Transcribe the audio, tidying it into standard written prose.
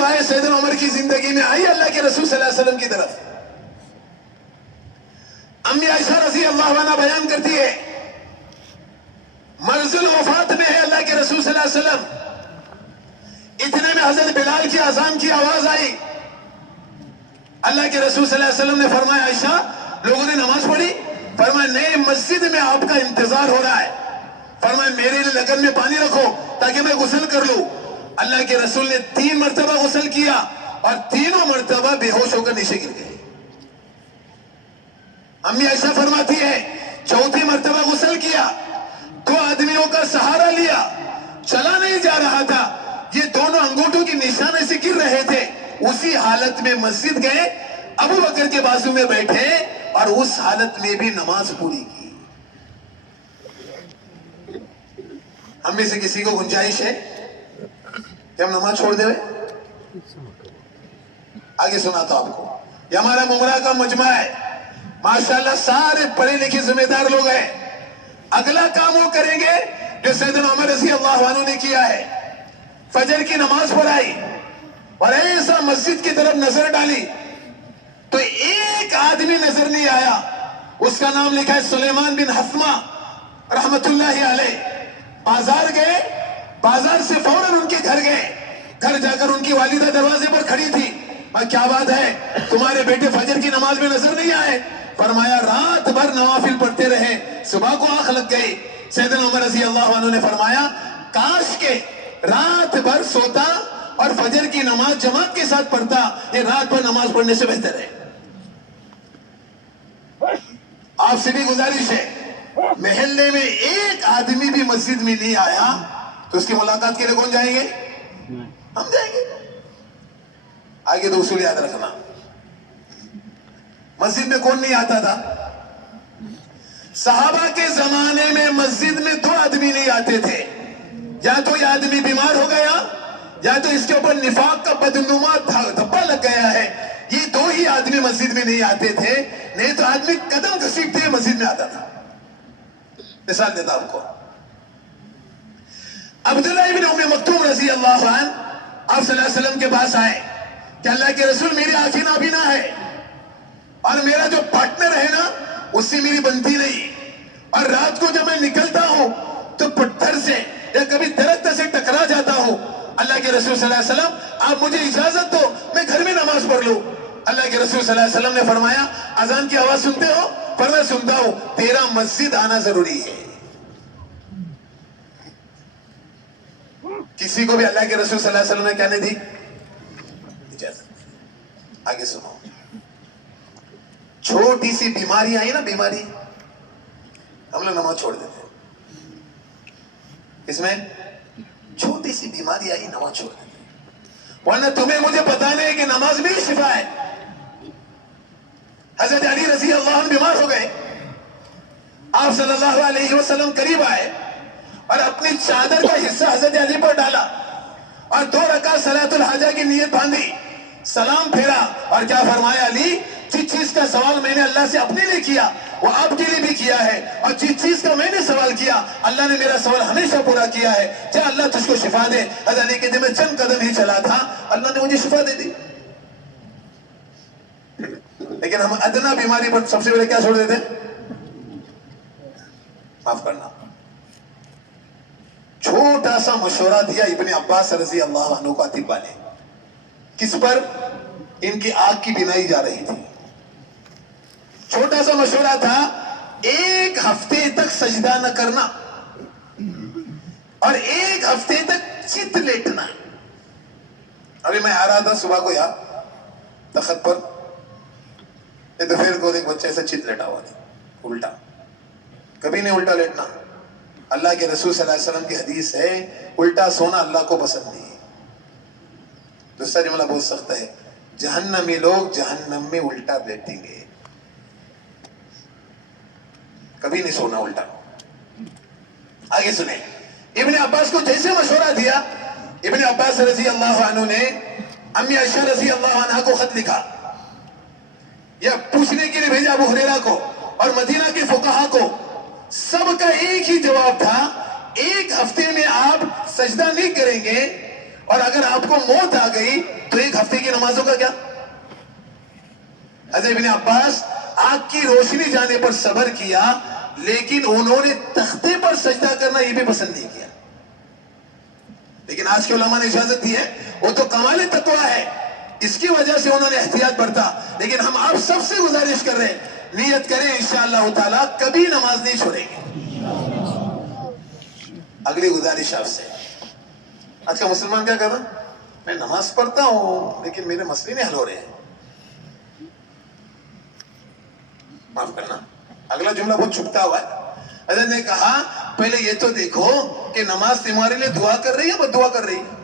تو آئے سیدنا عمر کی زندگی میں آئی اللہ کے رسول صلی اللہ علیہ وسلم کی طرف. امی عائشہ رضی اللہ عنہ بیان کرتی ہے مرض الوفات میں ہے اللہ کے رسول صلی اللہ علیہ وسلم. اتنے میں حضرت بلال کی اذان کی آواز آئی. اللہ کے رسول صلی اللہ علیہ وسلم نے فرمایا عائشہ لوگوں نے نماز پڑھی؟ فرمایا نہیں مسجد میں آپ کا انتظار ہو رہا ہے. فرمایا میرے لیے لگن میں پانی رکھو تاکہ میں غسل کر لوں. اللہ کے رسول نے 3 مرتبہ غسل کیا اور تینوں مرتبہ بے ہوش ہو کر نیچے گر گئے. امی عائشہ فرماتی ہے چوتھی مرتبہ غسل کیا, 2 آدمیوں کا سہارا لیا, چلا نہیں جا رہا تھا, یہ دونوں انگوٹھوں کی نشانے سے گر رہے تھے. اسی حالت میں مسجد گئے, ابو بکر کے بازو میں بیٹھے اور اس حالت میں بھی نماز پوری کی. ہم میں سے کسی کو گنجائش ہے کہ ہم نماز چھوڑ دے؟ آگے سناتا ہوں آپ کو. یہ ہمارا ممرہ کا مجمع ہے, ماشاءاللہ سارے پڑھے لکھے ذمہ دار لوگ ہیں. اگلا کام وہ کریں گے جو سیدنا عمر رضی اللہ عنہ نے کیا ہے. فجر کی نماز پڑھائی اور ایسا مسجد کی طرف نظر ڈالی تو ایک آدمی نظر نہیں آیا. اس کا نام لکھا ہے سلیمان بن حثمہ رحمت اللہ علیہ. بازار گئے, بازار سے فوراً ان کے گھر گئے. گھر جا کر ان کی والدہ دروازے پر کھڑی تھی. کیا بات ہے تمہارے بیٹے فجر کی نماز میں نظر نہیں آئے؟ فرمایا رات بھر نوافل پڑھتے رہے, صبح کو آنکھ لگ گئی. سیدنا عمر رضی اللہ عنہ نے فرمایا کاش کے رات بھر سوتا اور فجر کی نماز جماعت کے ساتھ پڑھتا, یہ رات بھر نماز پڑھنے سے بہتر ہے. آپ سے بھی گزارش ہے محلے میں ایک آدمی بھی مسجد میں نہیں آیا تو اس کی ملاقات کے لیے کون جائیں گے؟ ہم جائیں گے. آگے دو اصول یاد رکھنا. مسجد میں کون نہیں آتا تھا؟ صحابہ کے زمانے میں مسجد میں 2 آدمی نہیں آتے تھے. یا تو یہ آدمی بیمار ہو گیا یا تو اس کے اوپر نفاق کا بدنما دھبا لگ گیا ہے. یہ 2 ہی آدمی مسجد میں نہیں آتے تھے, نہیں تو آدمی قدم گھسیٹتے مسجد میں آتا تھا. مثال دیتا آپ کو. عبداللہ ابن ام مکتوم رضی اللہ عنہ آپ صلی اللہ علیہ وسلم کے پاس آئے کہ اللہ کے رسول میری آنکھیں نابینا ہے اور میرا جو پارٹنر ہے نا اس سے میری بنتی نہیں, اور رات کو جب میں نکلتا ہوں تو پتھر سے یا کبھی درخت سے ٹکرا جاتا ہوں. اللہ کے رسول صلی اللہ علیہ وسلم آپ مجھے اجازت دو میں گھر میں نماز پڑھ لوں. اللہ کے رسول صلی اللہ علیہ وسلم نے فرمایا اذان کی آواز سنتے ہو؟ فرمایا سنتا ہوں. تیرا مسجد آنا ضروری ہے. کسی کو بھی اللہ کے رسول صلی اللہ علیہ وسلم نے کیا نہیں دی؟ اجازت. آگے سنو. چھوٹی سی بیماری آئی نا, بیماری, ہم لوگ نماز چھوڑ دیتے. اس میں چھوٹی سی بیماری آئی نماز چھوڑ دیتے. ورنہ تمہیں مجھے پتا نہیں کہ نماز میں شفا ہے. حضرت علی رضی اللہ عنہ بیمار ہو گئے, آپ صلی اللہ علیہ وسلم قریب آئے اور اپنی چادر کا حصہ حضرت علی پر ڈالا اور 2 رکعت صلاۃ الحاجہ کی نیت باندھی, سلام پھیرا اور کیا فرمایا علی جس چیز کا سوال میں نے اللہ سے اپنے لیے کیا وہ آپ کے لیے بھی کیا ہے, اور جس چیز کا میں نے سوال کیا اللہ نے میرا سوال ہمیشہ پورا کیا ہے. چاہے اللہ تجھ کو شفا دے. حضرت علی کے دل میں چند قدم ہی چلا تھا اللہ نے مجھے شفا دے دی. لیکن ہم ادنا بیماری پر سب سے پہلے کیا چھوڑ دیتے ہیں؟ معاف کرنا. چھوٹا سا مشورہ دیا ابن عباس رضی اللہ عنہ کو اطباء نے. کس پر؟ ان کی آنکھ کی بینائی جا رہی تھی. چھوٹا سا مشورہ تھا 1 ہفتے تک سجدہ نہ کرنا اور 1 ہفتے تک چت لیٹنا. ابھی میں آ رہا تھا صبح کو یہاں تخت پر, دوپہر کو ایک بچہ ایسا چت لیٹا ہوا تھا الٹا. کبھی نہیں الٹا لیٹنا. اللہ کے رسول صلی اللہ علیہ وسلم کی حدیث ہے الٹا سونا اللہ کو پسند نہیں ہے. دوسرا جملہ بہت سخت ہے, جہنمی لوگ جہنم میں الٹا لیٹیں گے. کبھی نہیں سونا الٹا. آگے سنیں. ابن عباس کو جیسے مشورہ دیا, ابن عباس رضی اللہ عنہ نے امی عائشہ رضی اللہ عنہ کو خط لکھا یا پوچھنے کے لیے بھیجا ابو ہریرہ کو اور مدینہ کے فقہا کو. سب کا ایک ہی جواب تھا 1 ہفتے میں آپ سجدہ نہیں کریں گے اور اگر آپ کو موت آ گئی تو ایک ہفتے کی نمازوں کا کیا؟ حضرت ابن عباس آنکھ کی روشنی جانے پر صبر کیا، لیکن انہوں نے تختے پر سجدہ کرنا یہ بھی پسند نہیں کیا. لیکن آج کے علماء نے اجازت دی ہے، وہ تو کمال تقویٰ ہے، اس کی وجہ سے انہوں نے احتیاط برتا. لیکن ہم آپ سب سے گزارش کر رہے ہیں، نیت کریں انشاءاللہ تعالیٰ کبھی نماز نہیں چھوڑیں گے. اگلی گزارش آپ سے، آج کا مسلمان کیا کر رہا؟ میں نماز پڑھتا ہوں لیکن میرے مسئلے نہیں حل ہو رہے ہیں. معاف کرنا، اگلا جملہ بہت چھپتا ہوا ہے. حضرت نے کہا پہلے یہ تو دیکھو کہ نماز تمہارے لیے دعا کر رہی ہے یا بد دعا کر رہی ہے؟